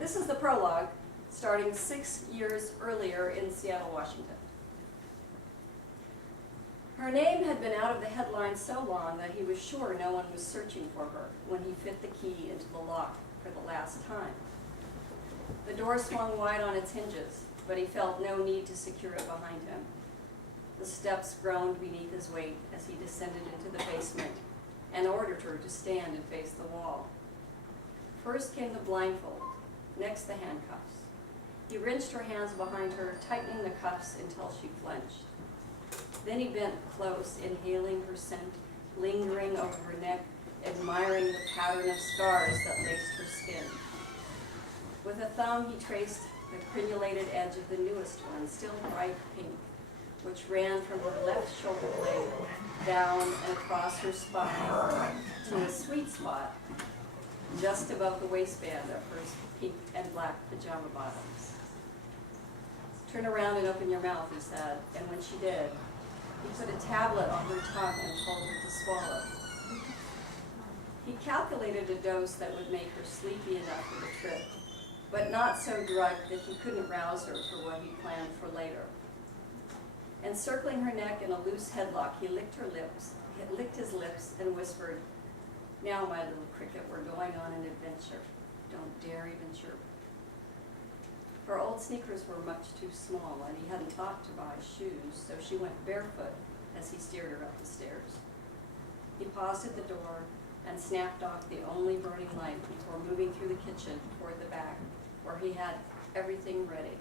This is the prologue, starting 6 years earlier in Seattle, Washington. Her name had been out of the headlines so long that he was sure no one was searching for her when he fit the key into the lock for the last time. The door swung wide on its hinges, but he felt no need to secure it behind him. The steps groaned beneath his weight as he descended into the basement and ordered her to stand and face the wall. First came the blindfold, next the handcuffs. He wrenched her hands behind her, tightening the cuffs until she flinched. Then he bent close, inhaling her scent, lingering over her neck, admiring the pattern of scars that laced her skin. With a thumb, he traced the crenulated edge of the newest one, still bright pink, which ran from her left shoulder blade down and across her spine to a sweet spot just above the waistband of her pink and black pajama bottoms. "Turn around and open your mouth," he said, and when she did, he put a tablet on her tongue and told her to swallow. He calculated a dose that would make her sleepy enough for the trip, but not so drugged that he couldn't rouse her for what he planned for later. Encircling her neck in a loose headlock, he licked his lips and whispered, "Now, my little cricket, we're going on an adventure. Don't dare even chirp." Her old sneakers were much too small, and he hadn't thought to buy shoes, so she went barefoot as he steered her up the stairs. He paused at the door and snapped off the only burning light before moving through the kitchen toward the back, where he had everything ready.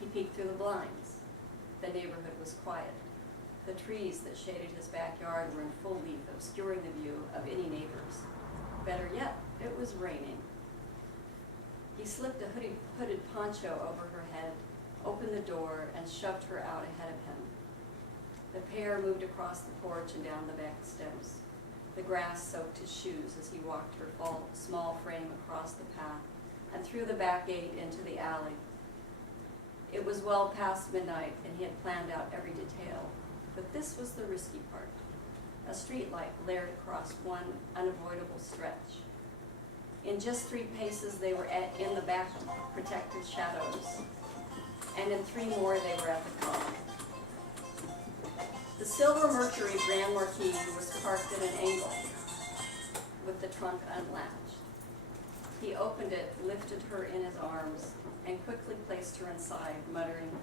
He peeked through the blinds. The neighborhood was quiet. The trees that shaded his backyard were in full leaf, obscuring the view of any neighbors. Better yet, it was raining. He slipped a hooded poncho over her head, opened the door, and shoved her out ahead of him. The pair moved across the porch and down the back steps. The grass soaked his shoes as he walked her small frame across the path and through the back gate into the alley. It was well past midnight, and he had planned out every detail, but this was the risky part. A streetlight glared across one unavoidable stretch. In just 3 paces, they were in the back protected shadows, and in 3 more, they were at the corner. The Silver Mercury Grand Marquis was parked at an angle, with the trunk unlatched. He opened it, lifted her in his arms, and quickly placed her inside, muttering,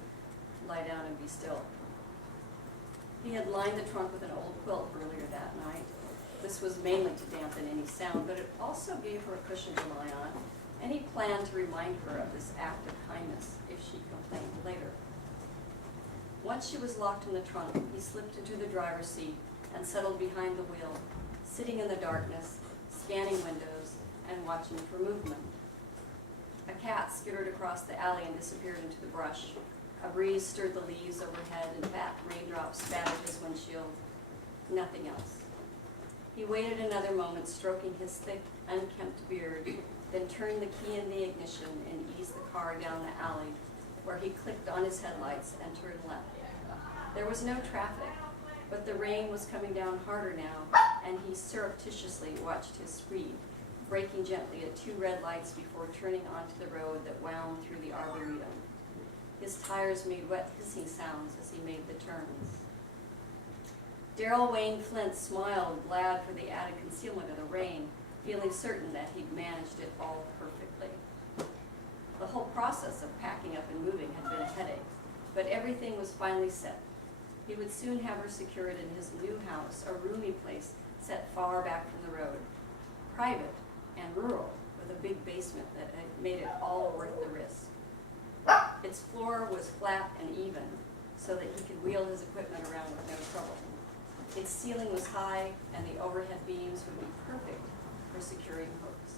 "Lie down and be still." He had lined the trunk with an old quilt earlier that night. This was mainly to dampen any sound, but it also gave her a cushion to lie on, and he planned to remind her of this act of kindness if she complained later. Once she was locked in the trunk, he slipped into the driver's seat and settled behind the wheel, sitting in the darkness, scanning windows, and watching for movement. A cat skittered across the alley and disappeared into the brush. A breeze stirred the leaves overhead, and fat raindrops spattered his windshield. Nothing else. He waited another moment, stroking his thick, unkempt beard, then turned the key in the ignition and eased the car down the alley, where he clicked on his headlights and turned left. There was no traffic, but the rain was coming down harder now, and he surreptitiously watched his speed, braking gently at 2 red lights before turning onto the road that wound through the arboretum. His tires made wet hissing sounds as he made the turns. Darrell Wayne Flint smiled, glad for the added concealment of the rain, feeling certain that he'd managed it all perfectly. The whole process of packing up and moving had been a headache, but everything was finally set. He would soon have her secured in his new house, a roomy place set far back from the road, private and rural, with a big basement that had made it all worth the risk. Its floor was flat and even, so that he could wheel his equipment around with no trouble. Its ceiling was high, and the overhead beams would be perfect for securing hooks.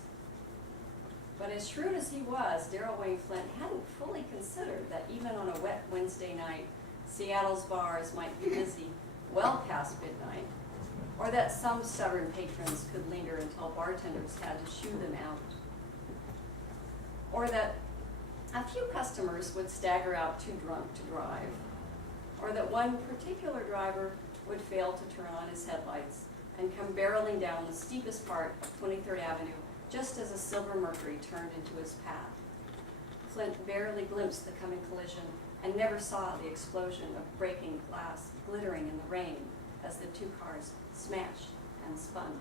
But as shrewd as he was, Darrell Wayne Flint hadn't fully considered that even on a wet Wednesday night, Seattle's bars might be busy well past midnight, or that some stubborn patrons could linger until bartenders had to shoo them out, or that a few customers would stagger out too drunk to drive, or that one particular driver would fail to turn on his headlights and come barreling down the steepest part of 23rd Avenue just as a silver Mercury turned into his path. Clint barely glimpsed the coming collision and never saw the explosion of breaking glass glittering in the rain as the two cars smashed and spun.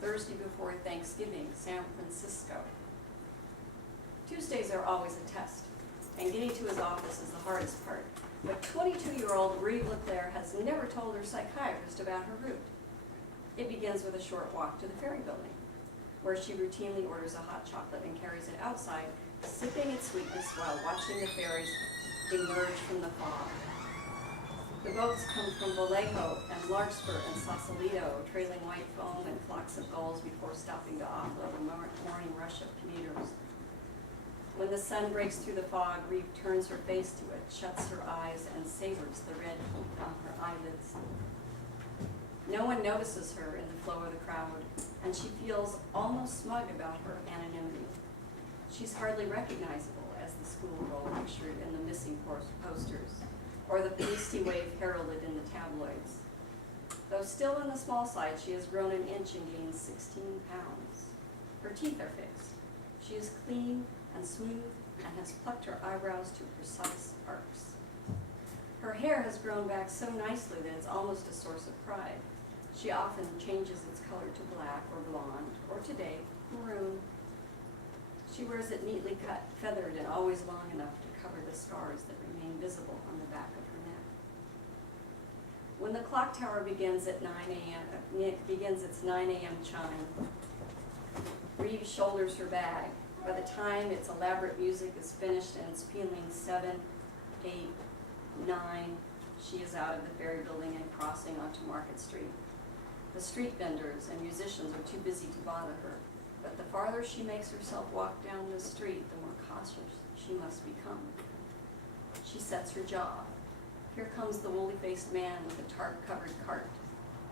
Thursday before Thanksgiving, San Francisco. Tuesdays are always a test, and getting to his office is the hardest part. But 22-year-old Reeve LeClaire has never told her psychiatrist about her route. It begins with a short walk to the ferry building, where she routinely orders a hot chocolate and carries it outside, sipping its sweetness while watching the ferries emerge from the fog. The boats come from Vallejo and Larkspur and Sausalito, trailing white foam and flocks of gulls before stopping to offload a morning rush of commuters. When the sun breaks through the fog, Reeve turns her face to it, shuts her eyes, and savors the red heat on her eyelids. No one notices her in the flow of the crowd, and she feels almost smug about her anonymity. She's hardly recognizable as the schoolgirl pictured in the missing posters, or the pasty wave heralded in the tabloids. Though still on the small side, she has grown an inch and gained 16 pounds. Her teeth are fixed. She is clean and smooth and has plucked her eyebrows to precise arcs. Her hair has grown back so nicely that it's almost a source of pride. She often changes its color to black or blonde, or today, maroon. She wears it neatly cut, feathered, and always long enough to cover the scars that remain visible on the back of her neck. When the clock tower begins at 9 a.m., begins its 9 a.m. chime, Reeve shoulders her bag. By the time its elaborate music is finished and it's pealing 7, 8, 9, she is out of the ferry building and crossing onto Market Street. The street vendors and musicians are too busy to bother her, but the farther she makes herself walk down the street, the more cautious she must become. She sets her jaw. Here comes the woolly-faced man with a tarp-covered cart.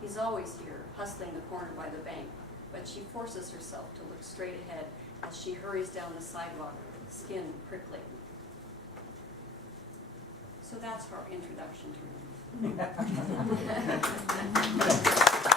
He's always here, hustling the corner by the bank, but she forces herself to look straight ahead as she hurries down the sidewalk, skin prickling. So that's our introduction to her.